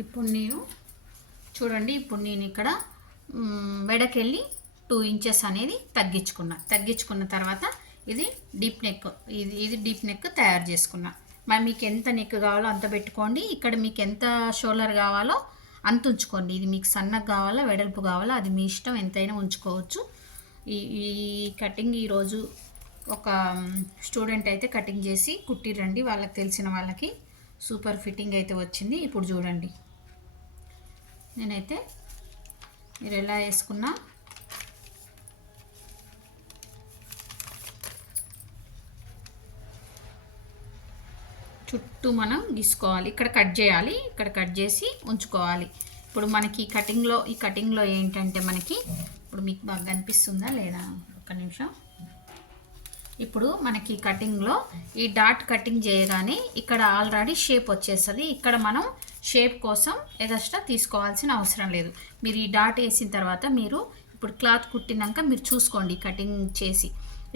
ఇప్పుడు నేను చూడండి, ఇప్పుడు నేను ఇక్కడ మెడకెళ్ళి 2 ఇంచెస్ అనేది తగ్గించుకున్న తర్వాత ఇది డీప్ నెక్, ఇది డీప్ నెక్ తయారు చేసుకున్నా. మరి మీకు ఎంత నెక్ కావాలో అంత పెట్టుకోండి. ఇక్కడ మీకు ఎంత షోల్డర్ కావాలో అంత ఉంచుకోండి. ఇది మీకు సన్నగా కావాలా వెడల్పు కావాలా అది మీ ఇష్టం, ఎంతైనా ఉంచుకోవచ్చు. ఈ కటింగ్ ఈరోజు ఒక స్టూడెంట్ అయితే కటింగ్ చేసి కుట్టిరండి, వాళ్ళకి తెలిసిన వాళ్ళకి సూపర్ ఫిట్టింగ్ అయితే వచ్చింది. ఇప్పుడు చూడండి, నేనైతే మీరు ఎలా వేసుకున్నా చుట్టూ మనం గీసుకోవాలి. ఇక్కడ కట్ చేయాలి, ఇక్కడ కట్ చేసి ఉంచుకోవాలి. ఇప్పుడు మనకి ఈ కటింగ్లో ఏంటంటే మనకి ఇప్పుడు మీకు బాగా కనిపిస్తుందా లేదా, ఒక నిమిషం. ఇప్పుడు మనకి కటింగ్లో ఈ డాట్ కటింగ్ చేయగానే ఇక్కడ ఆల్రెడీ షేప్ వచ్చేస్తుంది. ఇక్కడ మనం షేప్ కోసం ఎక్స్ట్రా తీసుకోవాల్సిన అవసరం లేదు. మీరు ఈ డాట్ వేసిన తర్వాత మీరు ఇప్పుడు క్లాత్ కుట్టినాక మీరు చూసుకోండి, కటింగ్ చేసి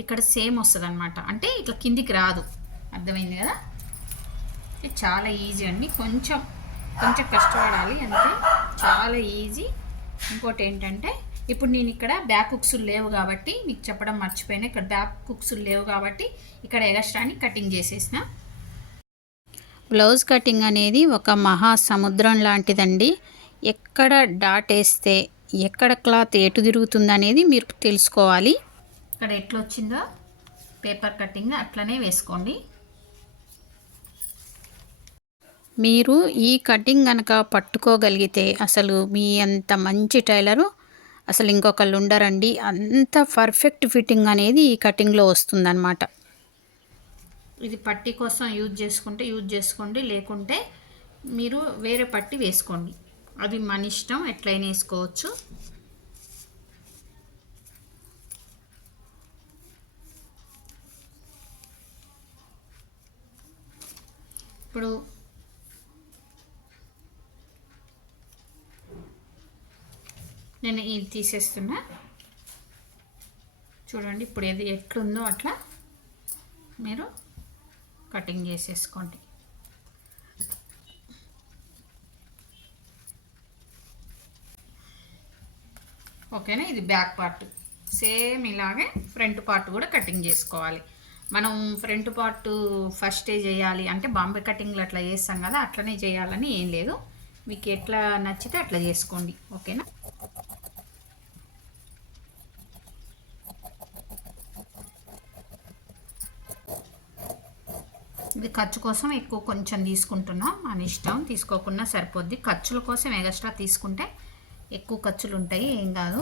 ఇక్కడ సేమ్ వస్తుంది అనమాట. అంటే ఇట్లా కిందికి రాదు, అర్థమైంది కదా. చాలా ఈజీ అండి, కొంచెం కష్టపడాలి అంతే, చాలా ఈజీ. ఇంకోటి ఏంటంటే ఇప్పుడు నేను ఇక్కడ బ్యాక్ హుక్స్ లేవు కాబట్టి మీకు చెప్పడం మర్చిపోయినా, ఇక్కడ బ్యాక్ హుక్స్ లేవు కాబట్టి ఇక్కడ ఎగస్ట్రాని కటింగ్ చేసేసిన. బ్లౌజ్ కటింగ్ అనేది ఒక మహాసముద్రం లాంటిదండి. ఎక్కడ డాట్ వేస్తే ఎక్కడ క్లాత్ ఎటు తిరుగుతుంది అనేది మీరు తెలుసుకోవాలి. ఇక్కడ ఎట్లా వచ్చిందో పేపర్ కటింగ్ అట్లనే వేసుకోండి. మీరు ఈ కటింగ్ కనుక పట్టుకోగలిగితే అసలు మీ అంత మంచి టైలరు అసలు ఇంకొకళ్ళు ఉండరండి. అంత పర్ఫెక్ట్ ఫిట్టింగ్ అనేది ఈ కటింగ్లో వస్తుందన్నమాట. ఇది పట్టీ కోసం యూజ్ చేసుకోండి, లేకుంటే మీరు వేరే పట్టీ వేసుకోండి, అది మన ఇష్టం, ఎట్లయినా వేసుకోవచ్చు. ఇప్పుడు నేను ఇది తీసేస్తున్నా చూడండి. ఇప్పుడు ఏది ఎట్లుందో అట్లా మీరు కటింగ్ చేసేసుకోండి. ఓకేనా. ఇది బ్యాక్ పార్ట్, సేమ్ ఇలాగే ఫ్రంట్ పార్ట్ కూడా కటింగ్ చేసుకోవాలి. మనం ఫ్రంట్ పార్ట్ ఫస్టే చేయాలి అంటే బాంబే కటింగ్లో అట్లా చేస్తాం కదా, అట్లనే చేయాలని ఏం లేదు. మీకు ఎట్లా నచ్చితే అట్లా చేసుకోండి, ఓకేనా. ఇది ఖర్చు కోసం ఎక్కువ కొంచెం తీసుకుంటున్నాం, మన ఇష్టం, తీసుకోకుండా సరిపోద్ది. ఖర్చుల కోసం ఎక్స్ట్రా తీసుకుంటే ఎక్కువ ఖర్చులు ఉంటాయి, ఏం కాదు.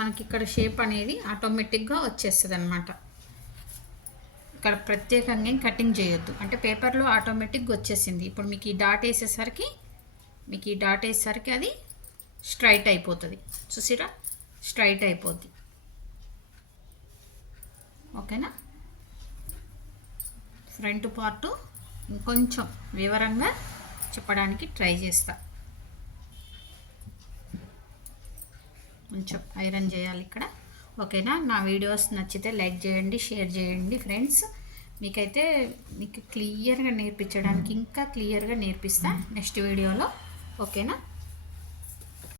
మనకి ఇక్కడ షేప్ అనేది ఆటోమేటిక్గా వచ్చేస్తుంది అన్నమాట. ఇక్కడ ప్రత్యేకంగా కటింగ్ చేయొద్దు, అంటే పేపర్లో ఆటోమేటిక్గా వచ్చేసింది. ఇప్పుడు మీకు ఈ డాట్ వేసేసరికి అది స్ట్రైట్ అయిపోతుంది, చూసిరా, స్ట్రైట్ అయిపోద్ది, ఓకేనా. ఫ్రంట్ పార్ట్ ఇంకొంచెం వివరంగా చెప్పడానికి ట్రై చేస్తా. కొంచెం ఐరన్ చేయాలి ఇక్కడ, ఓకేనా. నా వీడియోస్ నచ్చితే లైక్ చేయండి, షేర్ చేయండి ఫ్రెండ్స్. మీకు క్లియర్గా నేర్పించడానికి ఇంకా క్లియర్గా నేర్పిస్తా నెక్స్ట్ వీడియోలో, ఓకేనా.